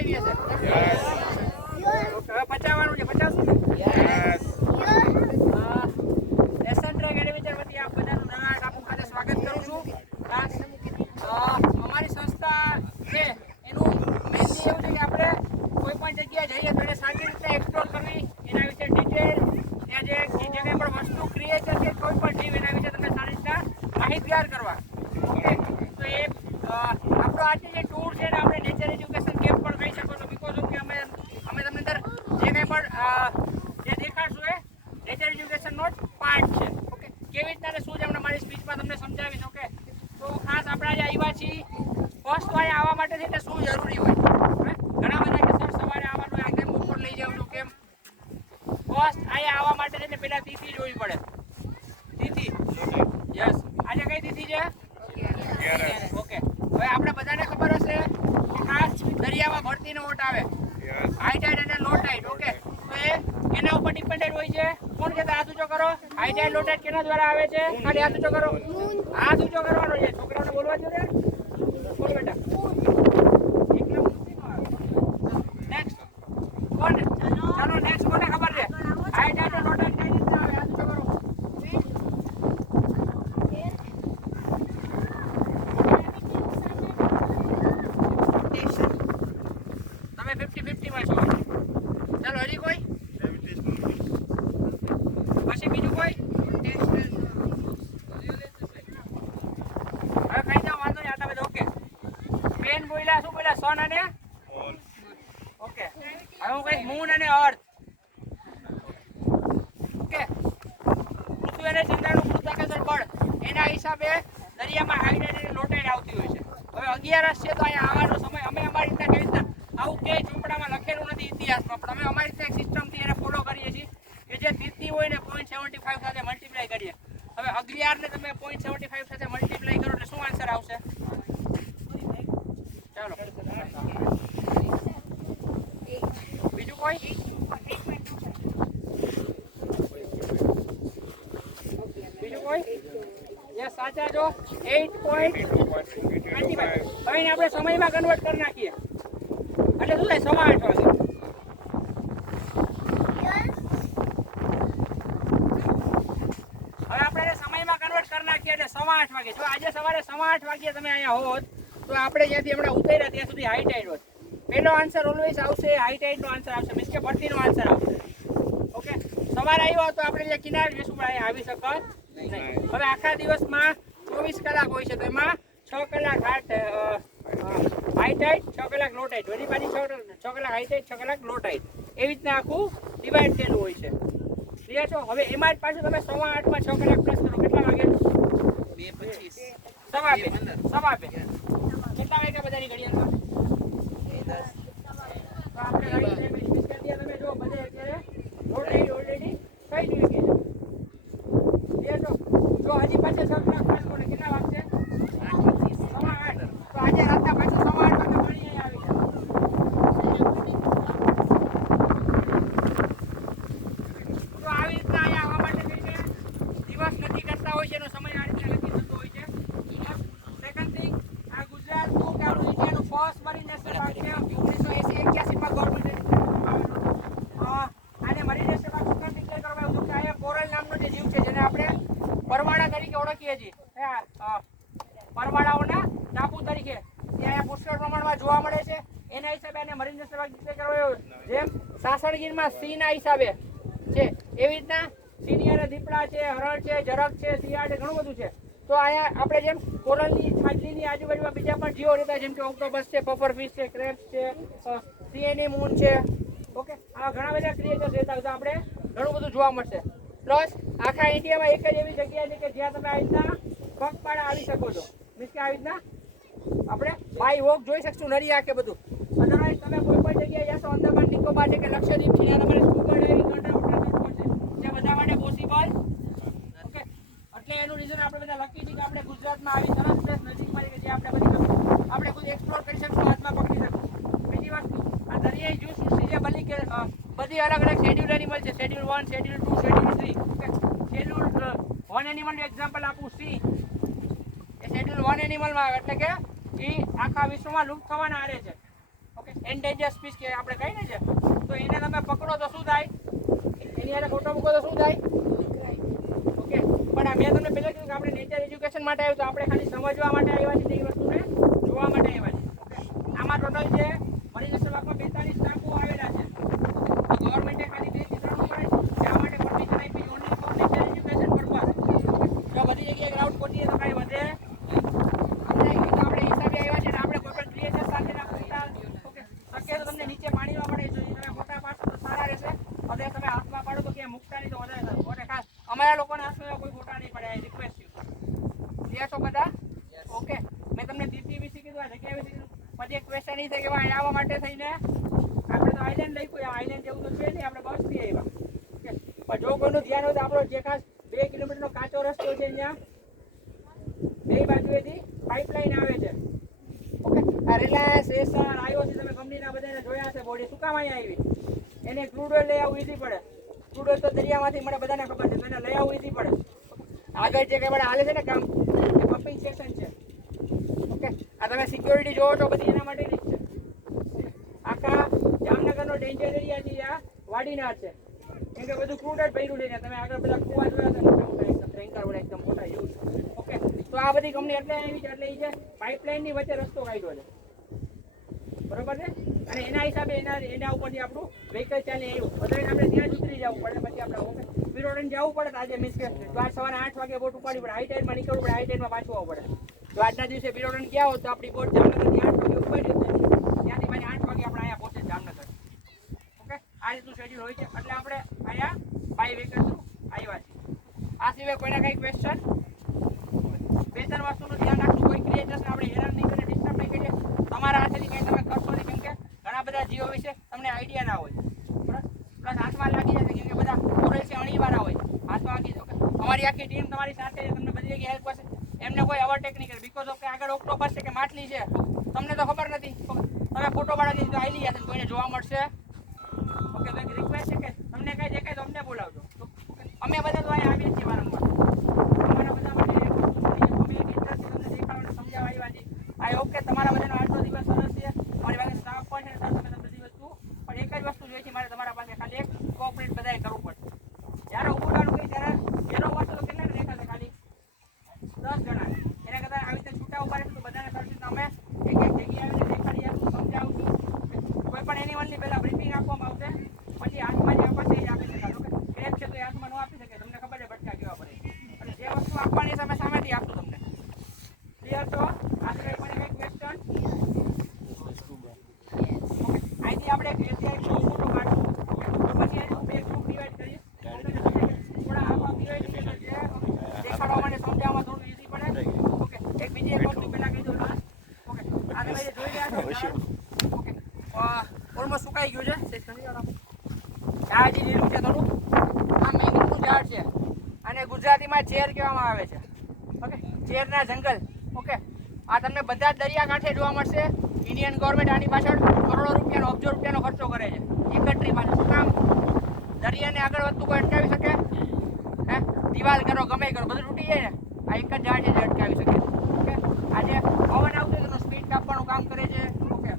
આવી હશે. હવે પચાવવાનું છે, પચાવશું લેસન ટ્રેક એડવેન્ચર વતી આપ બધાનું નવા ટાપુ ખાતે સ્વાગત કરું છું. અમારી સંસ્થા છે એનું મેઇનલી એવું છે કે આપણે કોઈ પણ જગ્યાએ જઈએ તો એને સારી રીતે એક્સપ્લોર કરવી, એના વિશે ડિટેલ, ત્યાં જે કંઈ પણ વસ્તુ ક્રિએચર છે કોઈ પણ જીવ એના વિશે તમને સારી રીતના માહિતગાર કરવા. ઓકે, તો એ આપણો આજે જે ટૂર છે ને આપણે નેચર એજ્યુકેશન કેમ્પ પણ કહી શકો છો. બીકોઝ ઓફ કે અમે તમને અંદર જે કંઈ પણ જે દેખાડશું એ નેચર એજ્યુકેશનનો જ પાર્ટ છે. ઓકે, કેવી રીતના ને શું છે હમણાં મારી સ્પીચમાં તમને સમજાવીશ. ઓકે, તો ખાસ આપણે આજે આવ્યા છીએ ફર્સ્ટ વાર આવવા માટે છે એટલે શું જરૂરી હોય. ઘણા બધા કે સર સવારે આવવાનું આ કેમ ઉપર લઈ જાવ છો કેમ. ફર્સ્ટ અહીંયા આવવા માટે છે ને પહેલાં તિથિ જોવી પડે. તિથિ યસ, આજે કઈ તિથિ છે? ઓકે, હવે આપણે બધાને ખબર હશે કે ખાસ દરિયામાં ભરતીનો ઓટ આવે, હાઈ ટાઈડ અને લો ટાઈડ. ઓકે, તો એ એના ઉપર ડિપેન્ડેડ હોય છે. કોણ કહેતા હાથ ઊંચો કરો? હાઈ ટાઈડ લો ટાઈડ કેના દ્વારા આવે છે? ખાલી હાથ ઊંચો કરો, હાથ ઊંચો કરવાનો છે. છોકરાઓને બોલવા દો ને, બોલ બેટા. નેક્સ્ટ કોણ? ચાલો નેક્સ્ટ કોને ખબર છે? હાઈ ટાઈડ લો ટાઈડ કઈ રીતના આવે? હાથ ઊંચો કરો. તમે 50-50 માં છો. ચાલો હજી કોઈ? પછી બીજું કોઈ? હવે ખાઈ જાઓ, વાંધો નહીં. આટલા બધા ઓકે. બેન બોલ્યા શું બોલ્યા? સન અને ઓકે, હવે હું કહીશ મૂન અને અર્થ. ઓકે, પૃથ્વી અને ચંદ્રનું ગુરુત્વાકર્ષણ બળ એના હિસાબે દરિયામાં હાઈ ટાઈડ અને લો ટાઈડ આવતી હોય છે. હવે 11 છે તો અહીંયા આવવાનો સમય અમે અમારી રીતના કેવી રીતના, આવું ક્યાંય ચોપડામાં લખેલું નથી ઇતિહાસમાં, પણ અમે અમારી રીતે એક સિસ્ટમથી એને ફોલો કરીએ છીએ કે જે તિથિ હોય ને 0.75 સાથે મલ્ટીપ્લાય કરીએ. હવે 11 ને તમે 0.75 સાથે મલ્ટીપ્લાય કરો એટલે શું આન્સર આવશે? ચાલો બીજું કોઈ? બીજું કોઈ? યસ, સાચા જો 8.25. હવે એને આપણે સમયમાં કન્વર્ટ કરી નાખીએ એટલે શું થાય? 8:08 વાગે. હવે આપણે એને સમયમાં કન્વર્ટ કરી નાખીએ એટલે 8:15 વાગે. જો આજે સવારે 8:15 વાગે તમે અહીંયા હોત તો આપણે જ્યાંથી હમણાં ઉતર્યા ત્યાં સુધી હાઈ ટાઈડ હોત. પહેલો આન્સર ઓલવેઝ આવશે હાઈ ટાઈડનો આન્સર આવશે, મીન્સ કે ભરતીનો આન્સર આવશે. ઓકે, સવારે આવ્યો તો આપણે જે કિનારે જઈશું પણ અહીંયા આવી શકત નહીં. હવે આખા દિવસમાં 24 કલાક હોય છે તો એમાં 6 કલાક હાઈ ટાઈડ, 6 કલાક લો ટાઈડ, વળી પાછી 6 કલાક હાઈ ટાઈડ, 6 કલાક લો ટાઈડ, એવી રીતના આખું ડિવાઈડ થયેલું હોય છે. ક્લિયર છો? હવે એમાં જ પાછું તમે 8:15 માં 6 કલાક પ્લસ કરો કેટલા વાગે? 2:25. સવા બે. કેટલા વાગ્યા બધાની ઘડિયાળમાં? 10. તમે જો બધે અત્યારે લો ટાઈડ ઓલરેડી કઈ દીધી છે. ક્લિયર છો? જો હજી પાછા 6 કલાક પ્લસ કરો કેટલા વાગશે? 8:25. તો આજે રાતના પાછું 8:15 વાગે પાણી અહીંયા આવી જાય. તો આવી રીતના અહીંયા આવવા માટે થઈને દિવસ નક્કી કરતા હોય છે, એનો સમય આ રીતે નક્કી થતો હોય છે. સેકન્ડ થિંગ, આ ગુજરાતનું કે આપણું ઇન્ડિયાનું ફર્સ્ટ મરીન નેશનલ પાર્ક છે. 1980-81 માં ગવર્મેન્ટે આને મરીન નેશનલ પાર્ક શું ડિક્લેર કરવામાં આવ્યું કે અહીંયા કોરલ નામનો જે જીવ છે જેને આપણે પરવાળા તરીકે ઓળખીએ છીએ, પરવાળાઓના ટાપુ તરીકે ત્યાં પુષ્કળ પ્રમાણમાં જોવા મળે છે. એના હિસાબે આને મરીન નેશનલ પાર્ક ડિક્લેર કરવામાં આવ્યું. જેમ સાસણગીરમાં સિંહના હિસાબે છે એવી રીતના સિંહની અને દીપડા છે, હરણ છે, ઝરખ છે, શિયાળ છે, ઘણું બધું છે. તો અહીંયા આપણે જેમ કોરલની છાજલીની આજુબાજુમાં બીજા પણ જીવો રહેતા જેમ કે ઓક્ટોપસ છે, પફરફિશ છે, ક્રેબ્સ છે, સી એનેમોન છે. ઓકે, આવા ઘણા બધા ક્રિએચર્સ રહેતા હોય તો આપણે ઘણું બધું જોવા મળશે. પ્લસ આખા ઇન્ડિયામાં એક જ એવી જગ્યા છે કે જ્યાં તમે આવી રીતના પગપાળા આવી શકો છો, મીન્સ કે આવી રીતના આપણે બાય વોક જોઈ શકશું નરી આંખે બધું. અદરવાઇઝ તમે કોઈ પણ જગ્યાએ જશો, અંદમાન નિકોબાર છે કે લક્ષદ્વીપ છે, ત્યાં તમારે સ્કૂબા ડાઇવિંગ અંડરવોટર પડશે, જે બધા માટે પોસિબલ. ઓકે, એટલે એનું રીઝન આપણે બધા લખી છે કે આપણે ગુજરાતમાં આવી સરસ પ્લેસ નજીકમાં છે કે જે આપણે બધી આપણે ખુદ એક્સપ્લોર કરી શકશું, હાથમાં પકડી શકશું. બીજી વસ્તુ, આ દરિયાઈ જીવસૃષ્ટિ જે બધી અલગ અલગ શેડ્યુલ એનિમલ છે, schedule 1, schedule 2, schedule 3. Okay, schedule 1 એનિમલનું એક્ઝામ્પલ આપું સિંહ. એ શેડ્યુલ 1 એનિમલમાં આવે એટલે કે એ આખા વિશ્વમાં લુપ્ત થવાના આરે છે. ઓકે એન્ડેન્જર સ્પીસ કે આપણે કહીએ ને છે, તો એને તમે પકડો તો શું થાય, એની હારે ફોટો મૂકો તો શું થાય, ઓકે. પણ આ મેં તમને પહેલા કીધું કે આપણે નેચર એજ્યુકેશન માટે આવ્યું, તો આપણે ખાલી સમજવા માટે આવ્યા છીએ, એ વસ્તુને જોવા માટે આવ્યા છીએ. ઓકે આમાં ટોટલ છે મરી જશે ભાગમાં 42 ટાપુઓ આવેલા છે. ગવર્મેન્ટે ખાલી 2 થી 3 ઉપર જવા માટે પરમિશન આપી, only for nature education purpose. જો બધી જગ્યાએ ગ્રાઉન્ડ પહોંચીએ તો કાંઈ વધે આપણે હિસાબે આવ્યા છે ને, આપણે કોઈ પણ ક્રિએટર સાથેના ફોટા, ઓકે શક્ય તો તમને નીચે પાણીમાં પડે, જો તમે ફોટા પાડશો તો સારા રહેશે, અને તમે હાથમાં પાડો તો ક્યાં મૂકતા નહીં તો વધારે સારું. ઓકે ખાસ અમારા લોકોના હાથમાં કોઈ ફોટા નહીં પડે, આઈ રિક્વેસ્ટ યુ. યસ બધા ઓકે. મેં તમને દીદી વિશે કીધું, આ જગ્યા વિશે કીધું. પછી એક ક્વેશ્ચન એ છે કે ભાઈ આવવા માટે થઈને આપણે તો આઈલેન્ડ લઈ કોઈ આઈલેન્ડ જેવું તો છે નહીં, આપણે બસથી આવ્યા. ઓકે પણ જો કોઈનું ધ્યાન હોય તો આપણો જે ખાસ 2 કિલોમીટરનો કાચો રસ્તો છે, ત્યાં બે બાજુએથી પાઇપલાઇન આવે છે. ઓકે આ રિલાયન્સ એસઆર આઈઓસી તમે કંપનીના બધાને જોયા છે. બોડી શું કામ અહીંયા આવી, એને ક્રૂડ ઓઇલ લઈ આવવું ઈઝી પડે. ક્રૂડ ઓઇલ તો દરિયામાંથી મળે, બધાને ખબર છે, તો એને લઈ આવવું ઈઝી પડે. આગળ જે કંઈ હાલે છે ને કામ, એ પમ્પિંગ સ્ટેશન છે. ઓકે આ તમે સિક્યોરિટી જોવો છો બધી એના માટે જ છે. આખા જામનગરનો ડેન્જર એરિયા છે, આ વાડીનાર છે, કેમ કે બધું ક્રૂડ જ ભર્યું છે. તમે આગળ બધા કુવા જોયા હતા, મોટા મોટા ટેન્કર વડે એકદમ મોટા જેવું. ઓકે તો આ બધી કંપની એટલે આવી છે, એટલે એ છે પાઇપલાઇનની વચ્ચે રસ્તો કાઢ્યો છે, બરોબર છે. અને એના હિસાબે એના ઉપરથી આપણું વ્હીકલ ચાલે આવ્યું, બધાને આપણે ત્યાં જ ઉતરી જવું પડે. પછી આપણે ઓકે વિરોડન જવું પડે, આજે મીન્સ કે આજ સવારે 8 વાગે બોટ ઉપાડી પડે, હાઈ ટાઈડમાં નીકળવું પડે, હાઈ ટાઈડમાં પાછું આવવું પડે. તો આજના દિવસે વિરોડન ગયા હોત તો આપણી બોટ જામનગરથી 8 વાગે ઉપાડી હતી, ત્યાંથી પાછી 8 વાગે આપણે અહીંયા પહોંચે જામનગર. ઓકે આ રીતનું શેડ્યુલ હોય છે, એટલે આપણે અહીંયા બાય વ્હીકલ થ્રુ આવ્યા છીએ. આ સિવાય કોઈને કંઈ ક્વેશ્ચન? 2-3 વસ્તુનું ધ્યાન રાખવું, કોઈ ક્રિએટર્સને આપણે હેરાન નહીં કરીએ, ડિસ્ટર્બ નહીં કરીએ. તમારા હાથેથી કંઈ તમે કરશો નહીં, કેમ કે ઘણા બધા જીવો વિશે તમને આઈડિયા ના હોય, બરાબર. પ્લસ હાથમાં લાગી જશે, કેમ કે બધા કોરેલ છે અણીવાળા હોય, હાથમાં લાગી જશે. અમારી આખી ટીમ તમારી સાથે છે, તમને બધી જગ્યાએ હેલ્પ કરશે. એમને કોઈ ઓવરટેક નહીં કરે, બીકોઝ ઓફ કે આગળ ઓક્ટોપસ છે કે માછલી છે, તમને તો ખબર નથી. તમે ફોટો પાડવાની તો આઈ જશે, કોઈને જોવા મળશે. ઓકે તો એક રિક્વેસ્ટ છે કે તમને કંઈ દેખાય તો અમને બોલાવજો. અમે બધા તો અહીંયા આવીએ છીએ વારંવાર, અમારા બધા માટે આઈ હોપ કે તમારા બધાનો આજનો દિવસ સરસ છે. અમારી પાસે સ્ટાફ પણ છે, સાથે તમે બધી વસ્તુ, પણ એક જ વસ્તુ જોઈએ છે મારે તમારા પાસે, ખાલી એક કોઓપરેટ બધાએ કરવું પડશે. જ્યારે ઊભું ડાળું કહી ત્યારે એનો વાંચો તો કેટલાને દેખાશે, ખાલી 10 જણા. એના કરતાં આવી રીતે છૂટા ઉભા રહેશે તો બધાને સરસ અમે એક જગ્યાએ આવીને દેખાડી આપું, સમજાવું છું. કોઈ પણ એનિમલની પહેલાં બ્રીફિંગ આપવામાં આવશે, પછી હાથમાં જે આપશે એ આપી શકાય. ક્રેપ છે તો એ હાથમાં ન આપી શકે, તમને ખબર છે ભટકા કેવા પડે, અને જે વસ્તુ આપવાની છે અમે સામેથી આપશું તમને. ક્લિયર છો? આપણે પણ એક ક્વેશ્ચન અહીંથી આપણે અત્યારે એક ફોટો કાઢશું, તો પછી એનું બે ગ્રુપ ડિવાઈડ કરીએ, થોડા આમાં ડિવાઈડ કરીએ, દેખાડવા માટે સમજાવવામાં થોડું ઈઝી પડે. ઓકે એક બીજી એક વસ્તુ પહેલા કહી દઉં લાસ્ટ. ઓકે આ તમે જે જોઈ રહ્યા છો, ઓકે ઓલમોસ્ટ સુકાઈ ગયું છે, આ જે લીલું છે થોડું, આ મેંગીનું ઝાડ છે, અને ગુજરાતીમાં ચેર કહેવામાં આવે છે. ઓકે ચેરના જંગલ. ઓકે આ તમને બધા જ દરિયાકાંઠે જોવા મળશે. ઇન્ડિયન ગવર્મેન્ટ આની પાછળ કરોડો રૂપિયાનો, અબજો રૂપિયાનો ખર્ચો કરે છે એક જ ટ્રી પાછળ. શું કામ? દરિયાને આગળ વધતું કોઈ અટકાવી શકે? હે દિવાલ કરો, ગમે કરો, બધું તૂટી જાય ને. આ એક જ ઝાડ છે જે અટકાવી શકે. ઓકે આજે પવન આવતો હોય તો સ્પીડ કાપવાનું કામ કરે છે. ઓકે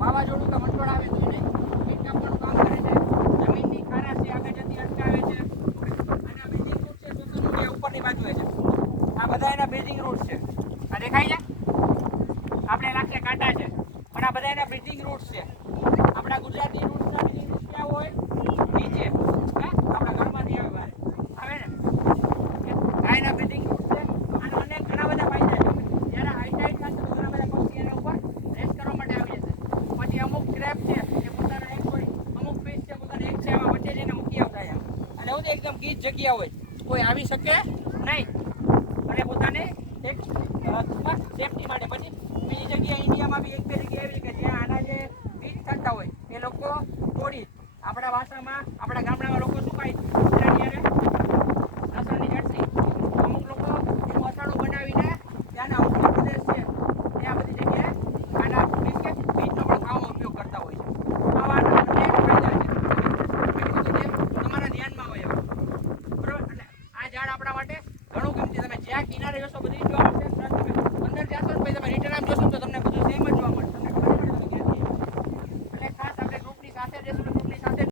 વાવાઝોડું તો મંટોળ આવે તો નહીં, સ્પીડ કાપવાનું કામ કરે છે. જમીનની ખારાશ છે આગળ જતી અટકાવે છે. આના બ્રિજિંગ રૂટ છે, જે ઉપરની બાજુએ છે, આ બધા એના બ્રિજિંગ રૂટ છે. આ દેખાય છે? આપણે લાગશે કાંટા છે, પણ આ બધા એના બ્રિજિંગ રૂટ્સ છે. આપણા ગુજરાતી રૂટ્સના બ્રિજિંગ રૂટ્સ ક્યાં હોય? નીચે, આપણા ઘરમાંથી આવે ને, આ એના બ્રિજિંગ રૂટ્સ છે. આનો અનેક ઘણા બધા ફાયદા છે. જ્યારે હાઈ ટાઈડ થશે તો ઘણા બધા પક્ષી એના ઉપર રેસ્ટ કરવા માટે આવી જશે. પછી અમુક ક્રેબ છે એ પોતાનો એક હોય, અમુક ફિશ છે પોતાનો એક છે, એમાં વચ્ચે જઈને મૂકી આવતા એમ. અને એવું તો એકદમ ગીચ જગ્યા હોય, કોઈ આવી શકે નહીં, અને પોતાને એક સેફટી માટે. પછી બીજી જગ્યાએ ઇન્ડિયામાં બી એક બે